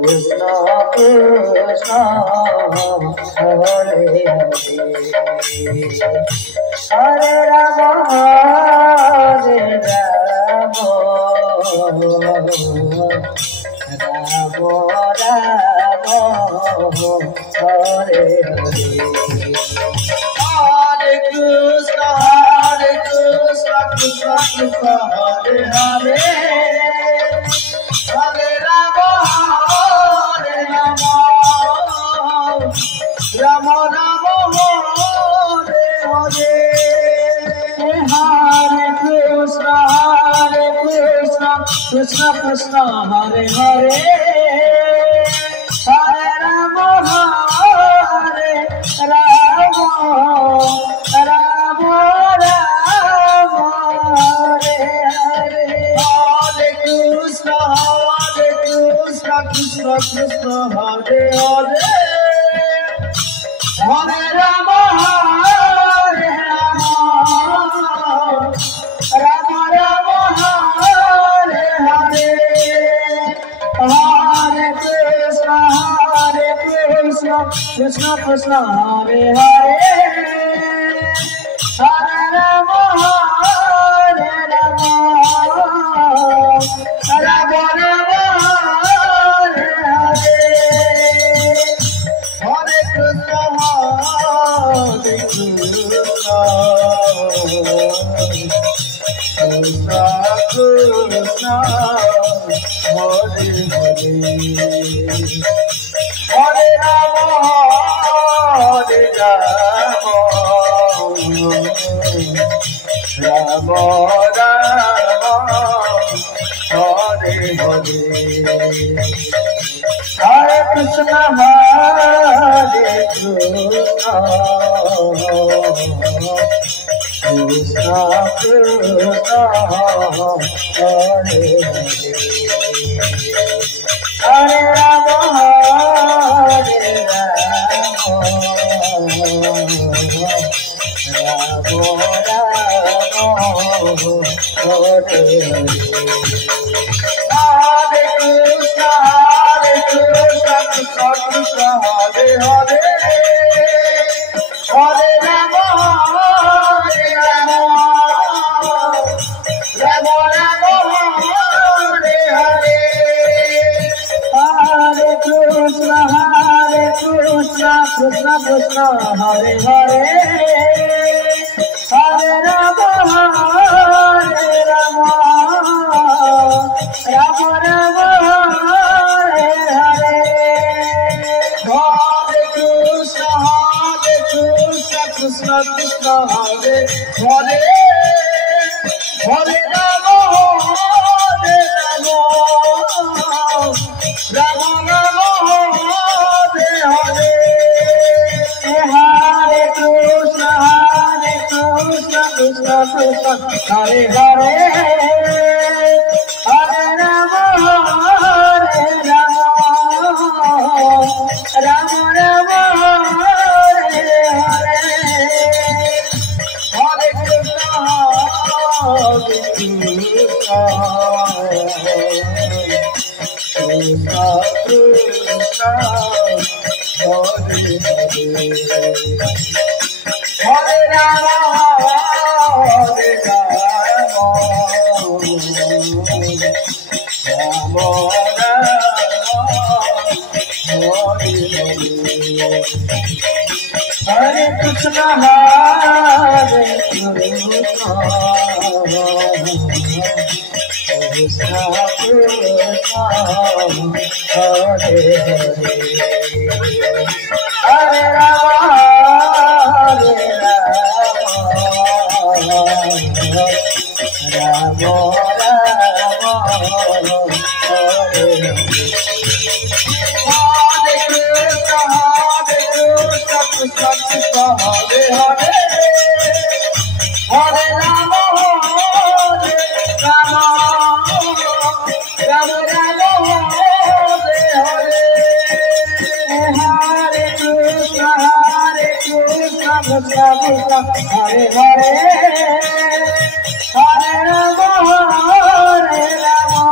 Krishna Krishna Hare Hare Hare Rama Hare Rama Rama Rama Hare Hare Krishna Krishna Krishna Hare Hare Hare Rama Hare Rama Rama Rama Hare Hare Hare Krishna Krishna Krishna Hare Hare Hare Rama Hare Rama Rama Rama Hare Hare Hare Krishna Krishna Krishna Hare Hare Hare Rama Hare Rama Rama Rama Hare Hare Hare Krishna Krishna Krishna Hare Hare Hare Rama Hare Rama Rama Rama Hare Hare Hare Krishna Krishna Krishna Hare Hare Hare Rama Hare Rama Rama Rama Hare Hare Hare Krishna Krishna Krishna Hare Hare Hare Rama Hare Rama Krishna Krishna Hare Hare Hare Rama Hare Rama Rama Rama Hare Hare Hare Krishna Krishna Krishna Hare Hare Hare Rama Hare Rama Rama Rama Hare Hare Hare Krishna Krishna Krishna Hare Hare Hare Rama Hare Rama Rama Rama Hare Hare Hare Krishna Krishna Krishna Hare Hare Rama Hare Rama Rama Rama Hare Krishna Krishna Krishna Hare Hare Rama Hare Rama Rama Hare Krishna Hare Hare Hare Rama Hare Rama Rama Rama Hare Hare Hare Krishna Krishna Krishna Hare Hare Hare Rama Hare Rama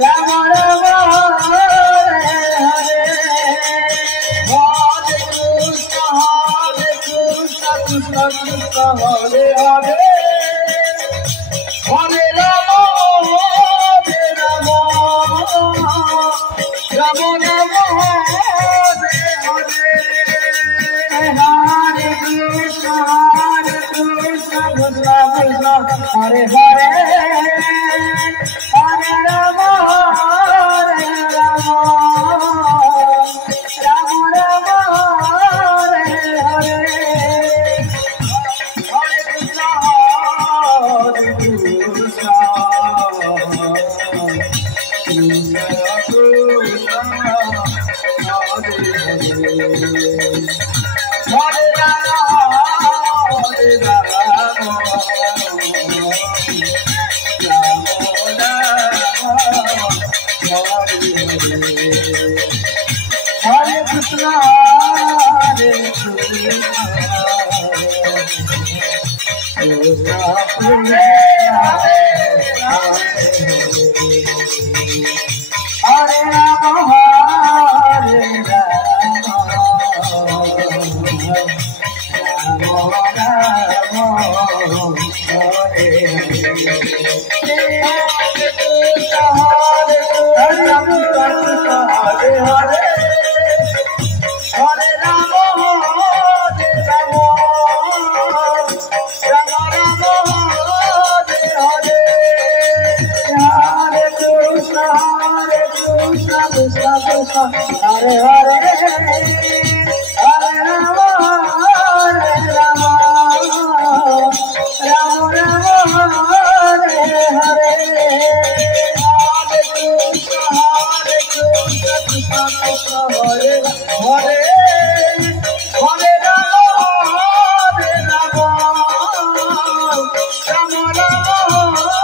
Rama Rama Rama Rama Hare Hare Hare Krishna Krishna Krishna Hare Hare Hare Rama Hare Rama Rama Rama Hare Hare Hare Krishna Krishna Krishna Hare Rama Hare Rama Hare Krishna Hare Krishna Krishna Krishna Hare Rama Hare Rama Hare Hare Hare Rama Hare Rama Rama Rama Hare Hare Hare Krishna Krishna Krishna Hare Hare Hare